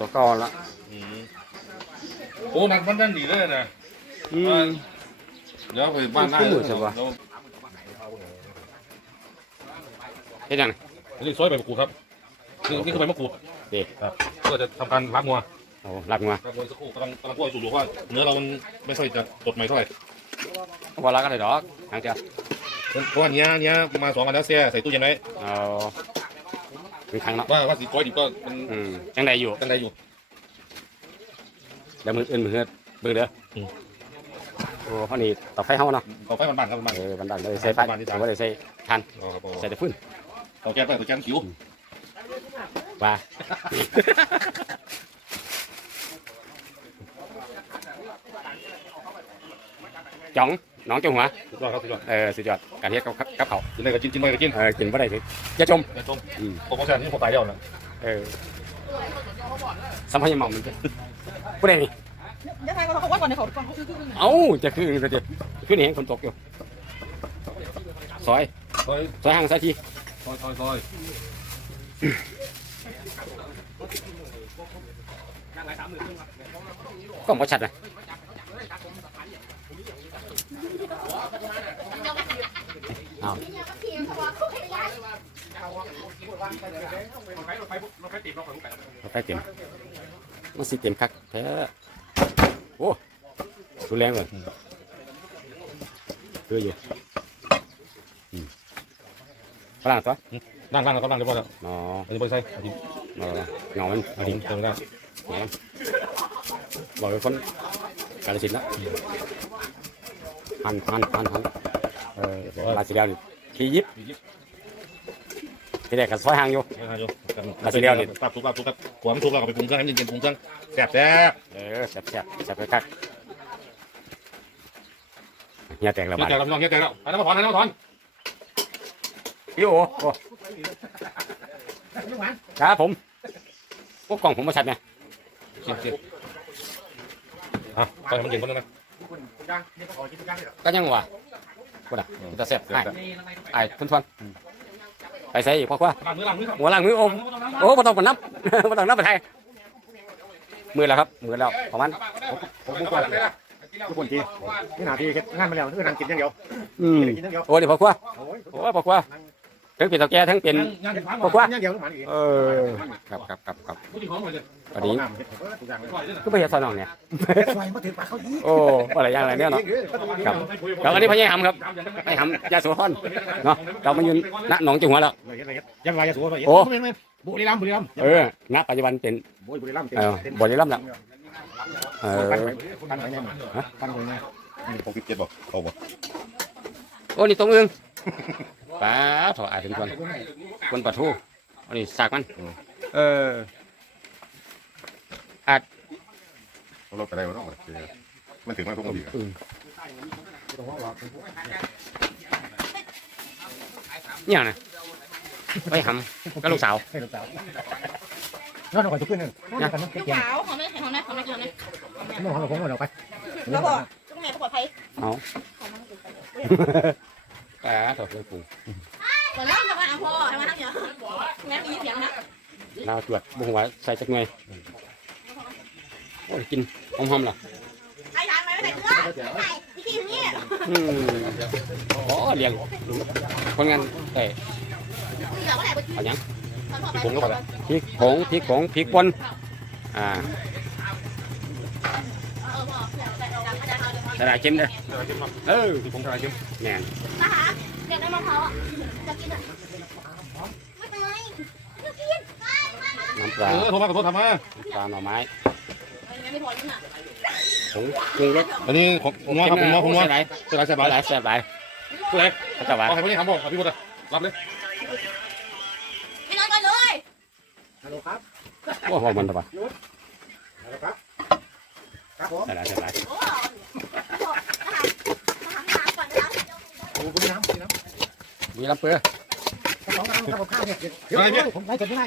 ตัวเก่าละอืมโอ้หนักมันนั่นดีเลยนะอืมเดี๋ยวไปบ้านหน้าขึ้นมือใช่ปะเฮ็ดยังอันนี้ซอยใบมะกรูดครับนี่นี่คือใบมะกรูดเด็กครับเพื่อจะทำการล้างงัวโอ้รักมาครับเมื่อสักครู่กำลังกำลังพูดให้สูตรดูว่าเนื้อเรามันไม่ค่อยจะสดใหม่เท่าไหร่พอรักกันเลยดอกหางเจ้าเพราะว่าเนี้ยเนี้ยมาสองวันแล้วเสียใส่ตู้เย็นไว้เอาเป็นครั้งเนาะว่าว่าสีก้อยดิบก็มันอืมจังใดอยู่ตั้งใจอยู่เดี๋ยวมืออื่นมือเฮ็ดเบิ่งเด้ออม โอ้เพราะนี่ต่อไฟเฮาเนาะต่อไฟบ้านๆครับบ้าน เออบันดันเลยใส่ไฟประมาณนี้จ้ะ บ่ได้ใส่ทานๆอ๋อครับผมใส่แต่ฟืนต่อแก๊สไปต่อแก๊สขิวว่าจ๋อง น้องจงหัว สุดยอดครับสุดยอดเออสุดยอดการเฮ็ดกับกับเขาวกินได้ก็กินกินไม่ก็กินเออกินบ่ได้สิอย่าจมแต่ชมอืม ผมก็แซ่บนี่ผมตายแล้วนะเออสัมภาระหม่อมมันจะผู้ใดนี่เดี๋ยวใครเขาเขาว่าก่อนเดี๋ยวเขาก่อนเขาคือคือเอ้าจะคือจะจะคือนี่เห็นคนตกอยู่ซอยซอยซอยห่างซอยทีซอยซอยซอยก็บ่ชัดนะ เอารถไฟเต็มมันสิเต็มคักแท้โอ้ดูแรงเลยคืออยู่อืมฝรั่งตัวล่างล่างแล้วก็ล่างเรียบร้อยแล้วอ๋ออันนี้บริษัทอันนี้เออเงามันอันนี้เติมได้แหมบอกเป็นคนกาลสินธุ์ละ หันหันหันหันเออลาสิเดียวนี่ขี้ยิบที่แรกก็ซอยห่างอยู่ไม่ใช่โยลาซิเลียวนี่ตับทุกตับทุกตับหัวมันทุกเราก็ไปปรุงเครื่องให้มันเย็นๆปรุงเครื่องแซ่บแซ่บเออแซ่บแซ่บแซ่บไปคักเฮียแตกแล้วเฮียบ้านแตกแล้วพี่น้องเฮียแตกแล้วอันนั้นมาถอนอันนั้นมาถอนพี่โอโอ้ครับผมพวกกล่องผมมาชัดไหมเชียบเชียบอะตอนมันเย็นคนนึงนะ ก็ยังวะกูน่ะจะแซ่บไอ้ไอ้ทุนทวนไปใส่อีกพ่อคว่าล้างมือล้างมือครับหัวล่างมือโอมโอ้บ่ต้องกดนับบ่ต้องนับไปไทยมือแล้วครับมือแล้วประมาณผมบุกก่อนเลยนะทุกคนทีนี่หนาทีเฮ็ดงานมาแล้วคือนั่งกินอย่างเดียวอืมกินอย่างเดียวโอ้เดี๋ยวพ่อคว่าโอ้ยโอ้พ่อคว่า ทั้งเป็นเต่าแก่ทั้งเป็นงานถึงพังพ่อคว่าอย่างเดียวหมันอีกเออครับครับครับครับผู้ที่ของหมดเลยอันนี้น้ำเฮ็ดทุกอย่างเลยก็ไปเฮ็ดซอยน้องเนี่ยไฟมาถึงปากเขาอีกโอ้อะไรอย่างไรเนี่ยเนาะ ครับ แล้วอันนี้พญายหำครับพญายหำยาโสธรเนาะเรามายืนณหนองจังหวัดแล้วเลยเฮ็ดเลยเฮ็ดยังไงจะสัวไปโอ้บุรีรัมย์บุรีรัมย์เออณปัจจุบันเป็นบุรีรัมย์เออบุรีรัมย์แล้วเออตั้งไว้เนี่ยตั้งไว้เนี่ยหกสิบเจ็ดบอกเอาบ่โอ้นี่ตรงอึง ป้าถอดอายถึงคนคนปะทูอันนี้สากมัน เออเราไปได้วะเนาะมันถึงมันคงดีเนี่ยนะไปหำกับลูกสาวให้ลูกสาวน้องขอจะขึ้นนึงนะกันลูกเกี่ยงสาวของแม่ของแม่ของแม่ของแม่น้องของผมเราไปแล้วก็ลูกแม่ก็ปลอดภัยเอาป้าถอดเครื่องปรุงก่อนแล้วทำไมอะพ่อทำไมทำอย่างแม่ได้ยินเสียงนะลาวจวดบุ้งไว้ใส่จักหน่อยโอ้ยกินหอมๆล่ะไอ้ทานไหมไม่ใส่เกลือใส่พี่กี้อย่างนี้อืมอ๋อเลี้ยงคนงานแต่เดี๋ยวก็ไหนไปกินเอาหยังผมก็พอแล้วพริกผงพริกผงพริกป่นอ่า เออพ่อเดี๋ยวใส่เอา ดังอาจารย์เอาเดี๋ยวสลายเค็มเด้อเออผมทำอะไรเข้มแม่นนะคะอยากได้มะพร้าวอะจะกินอะไม่เป็นไรจะกินน้ำปลาเออโทรมาขอโทษทำมาปลาหน่อไม้ไม่พอนี่น่ะผงปรุงรสอันนี้ของผมว่าครับผมว่าผมว่าใส่หลายใส่ไรใส่ใส่บาหลายแซ่บหลายผู้ใดเขาจะว่าเอาใครไม่ได้ทำบอกพี่พุทธรับเลยไม่นอนก่อนเลยฮัลโหลครับโอ้โหมันตะบะฮัลโหลครับครับผมใส่หลายใส่หลาย โอ้พ่ออาหารอาหารน้ำก่อนนะ บุรีรัมย์บุรีรัมย์มีลำเปื้อสองน้ำกับข้าวเนี่ยเดี๋ยวผมได้จะได้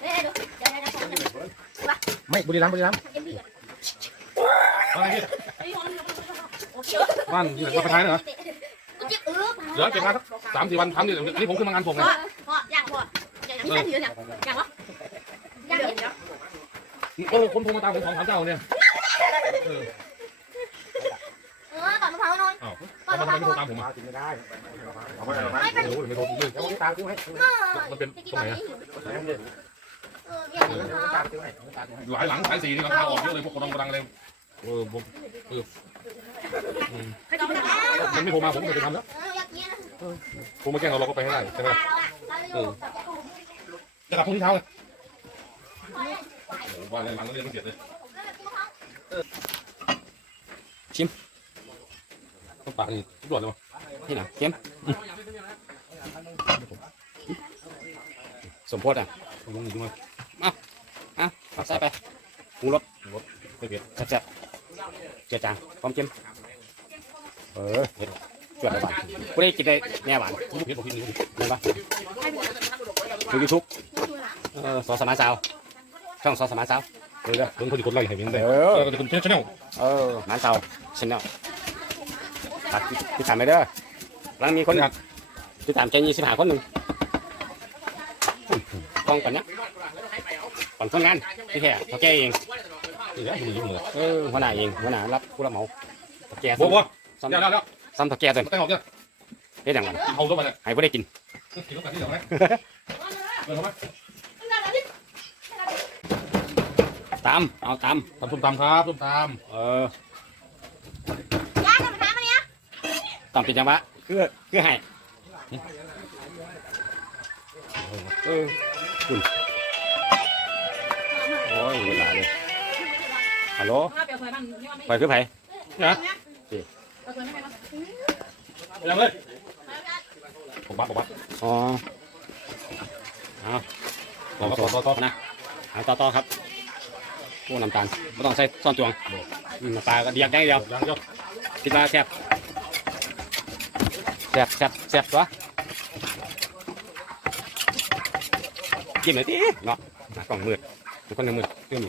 เอ๊ะเดี๋ยวเดี๋ยวเดี๋ยวเดี๋ยวไม่บุรีรัมย์บุรีรัมย์เอ็มพีก่อนอะไรพี่ไอ้คนโอเคบ้านอยู่ไหนบ้านพะท้ายเหรอจิ๊บเออเดี๋ยวเก็บมาสักสามสี่วันทำดินี่ผมขึ้นมางานผมไงพ่อพ่ออย่างพ่ออย่างอย่างนี้ใช่หรืออย่างอย่างวะเออคนโทรมาตามผมสองสามเจ้าเนี่ยเออ เออตัดมะพร้าวหน่อย อ้าวตัดทำไม่โทรตามผมอะกิไม่ได้เอาไปเอาไปไม่เป็นโอ้ไม่โทรผมเลยเดี๋ยวผมตามซื้อให้มันเป็นตรงไหอนนนี้อะเอออยากกินมะพร้าวตามซื้อให้ตามซื้อให้หลายหลังสายสีนี่ราคาออกเยอะเลยพวกกระดองกระดังเลยเออผมไปกินมะพร้าวมันไม่โทรมาผมก็ไปทำแล้วเอออยากกินโทรมาแกล้งเราเราก็ไปให้ได้ใช่ไหมเอะรับกระดูกจะกลับพรุ่งนี้เช้าเลยโอ้โหวันหลังก็เรียนไม่เสร็จเลยเออกิม ปากนี่ทุกดวดเลยวะนี่นะเค็มสมโพธิอะต้องลงอยู่ด้วยอะเอาใส่ไปปรุงรสไม่เผ็ดแซ่บๆเจียวจางพร้อมเค็มเออเผ็ดจวดเลยหวานกูได้กินได้แน่หวานไม่เผ็ดบอกพี่นี่เห็นปะดูยูทูบเออสอสมาสาวช่องสอสมาสาวดูเด้อเพิ่งคนอีกคนไล่ให้เห็นได้เอเอออก็จะคุณเชนชาแนลเออหมันสาวชแนล ฝากติดตามไปเด้อหลังมีคนติดตามใจยี่สิบห้าคนหนึ่งกล้องก่อนเนี้ยก่อนคนงานพี่แค่เขาแก้เองนี่แหละคุณอยู่เหนือเออหัวหน้าเองหัวหน้ารับผู้รับเหมาเขาแก้บอกว่าซ้ำเดี๋ยวเดี๋ยวเดี๋ยวซ้ำเขาแก้ตัวไม่ต้องเนี่ยเฮ็ดอย่างไรเอาตัวไปเลยให้ผู้ได้กิน กินต้องการที่เดี๋ยวไหมเออทำไมตามเอาตามทำส้มตำครับส้มตเออย่าทำมะพร้าวมาเนี่ย ตามเป็นจังหวะคือคือให้เออคุณโอ้ยเวลาเลยฮัลโหลถ้าเปลี่ยนเคยบ้างนี่ว่าไม่ไปคือไผำนะเปลี่ยนเคยไม่ไปบ้างยังเลยผมบัดผมบัดอ๋อต่อต่อต่อต่อนะเอาต่อต่อครับโอ้น้ำตาลไม่ต้องใส่ซ่อนจวงอืมน้ำปลาก็เดียกได้เดียวยังเดียวคิดว่าแซ่บแซ่บแซ่บแซ่บตัวกินหน่อยดิเนาะหน้ากล่องมืดทุกคนยังมืดเพื่อมี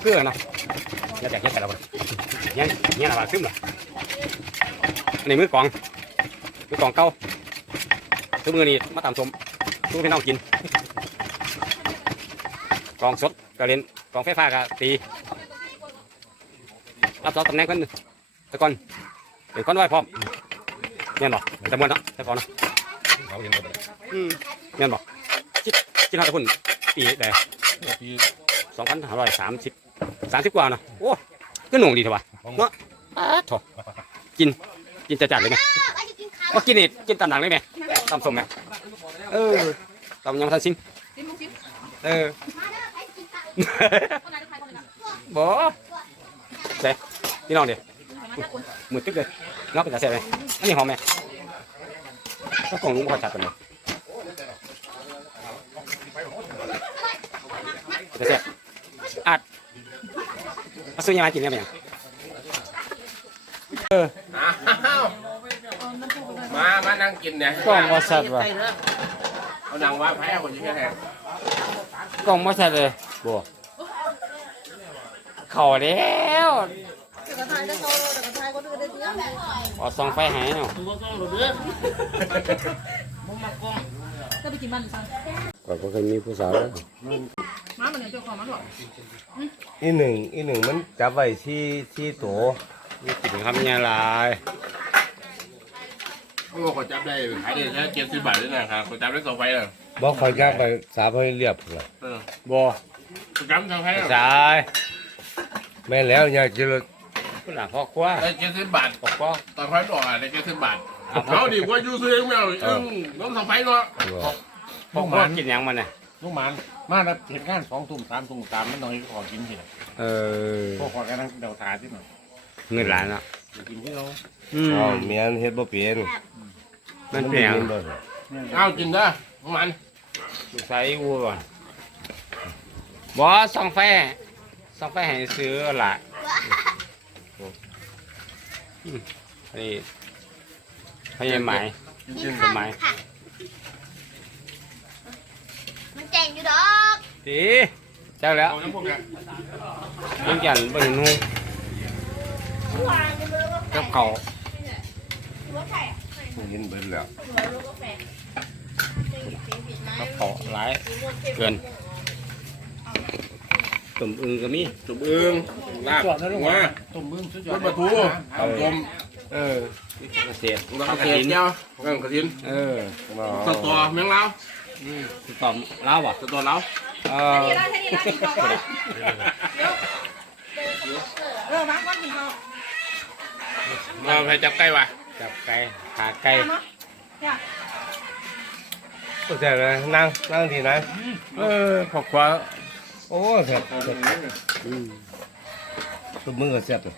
เกลือเนาะแล้วแต่เฮ็ดแต่ละคนเนี่ยเนี่ยนะว่าซึมเหรอในมือกล่องมือกล่องเก่าทุกมือนี่มาตำสมทุกพี่น้องกินกล่องสดก็เล่นกล่องไฟฟ้าก็ตี รับสองตำแหน่งกันแต่ก่อนเป็นก้อนไว้พร้อมเงี้ยบอกแต่มวนเนาะแต่ก่อนเนาะเอาเย็นไปอืมเงี้ยบอกคิดคิดเขาแต่พุ่นปีแต่ปีสองพันห้าร้อยสามสิบสามสิบกว่าเนาะโอ้ก็หน่วงดีเถอะวะเนาะอ้าโถกินกินจัดๆเลยไหมไปกินข้าวว่ากินนี่กินตำหนังเลยไหมตำสมไหมเออตำยังทันสิ้นจิ้มลูกจิ้มเออมาเด้อไปกินข้าวคนไหนจะใค รคนไหนบ่เด้พี่น้องเดี๋ยวมาถ้าคุณมือตึ๊บเลยเงาเป็นตาเสียไหมอันนี้หอมไหมก็กล่องลุงพอจัดกันเลยเดี๋ยวเสียอัดมาซื้อยามากินได้ไหมยังอ้าวมามานั่งกินเนี่ยกล่องมาสัตว์ว่ะเอาหนังว่าแพ้คนที่แพ้กล่องมาสัตว์เลยบัวเข้าแล้ว ขอส่องไฟให้เนาะก็ไปกินบ้านสั่งก็เคยมีผู้สาวมาเหมือนเจ้าของมาหรออีหนึ่งอีหนึ่งมันจับไว้ที่ที่ตัวมีกินครับเนี่ยหลายพวกคนจับได้ขายได้แค่เจ็ดสิบบาทด้วยนะครับคนจับได้สองไฟเลยบอกคอยจับไปสาบให้เรียบเลยเออบัวคนจับสองไฟเลยสายแม่นแล้วอยากจะ คุณหลานพ่อครัวได้เจ็ดสิบบาทพ่อครัวตอนไฟดอกอะได้เจ็ดสิบบาทเอาดิว่ายูซื้อเองไม่เอาอึ้งน้องสองไฟเนาะพ่อครัวกินหยังมันน่ะลูกหมานมาแล้วเหตุการณ์สองทุ่มสามทุ่มตามมันน้อยขอกินทีเออพวกขอกันนั่งเดาทาที่หน่อยเงินหลานเนาะกินที่เราอืมอ๋อเมียนเฮ็ดบ่เป็นมันเปลี่ยนบ่เอากินเด้อน้องมันลูกชายวัวก่อนบอส่องไฟส่องไฟให้ซื้อละ อืมอันนี้พยายามหมายกินทำไมค่ะ มันเจ๋งอยู่ดอกดีเจ้าแล้วเอาน้ำพวกเนี่ยลุงจันทร์บ่เห็นหูหวานอยู่เลยว่าแปลกับกเขาว่าแปลกเห็นเบิดแล้วหัวรู้ว่าแปลกสีผิดไหมครับขอหลายเกิน ตุ่มอึงก็มีจุบเอิงลาบหัวตุ่มมึงสุดยอรดถบรรทุกตำส้มเออมีเกษตรแล้วก็เศษเจ้าเงินกระถินเออสตอเมียงลาวตอมเล่าวบ่สตอลาวเออนี่ละแค่นี้ละกินข้าวก่อนเดี๋ยวเออวางก่อนกินข้าวมาไปจับไก่ว่ะจับไก่ขาไก่เนาะจ้ะก็แซ่บเลยนั่งนั่งทีไหนเออขอบคุณ โอ้แซ่บตุ่มมือก็แซ่บเลย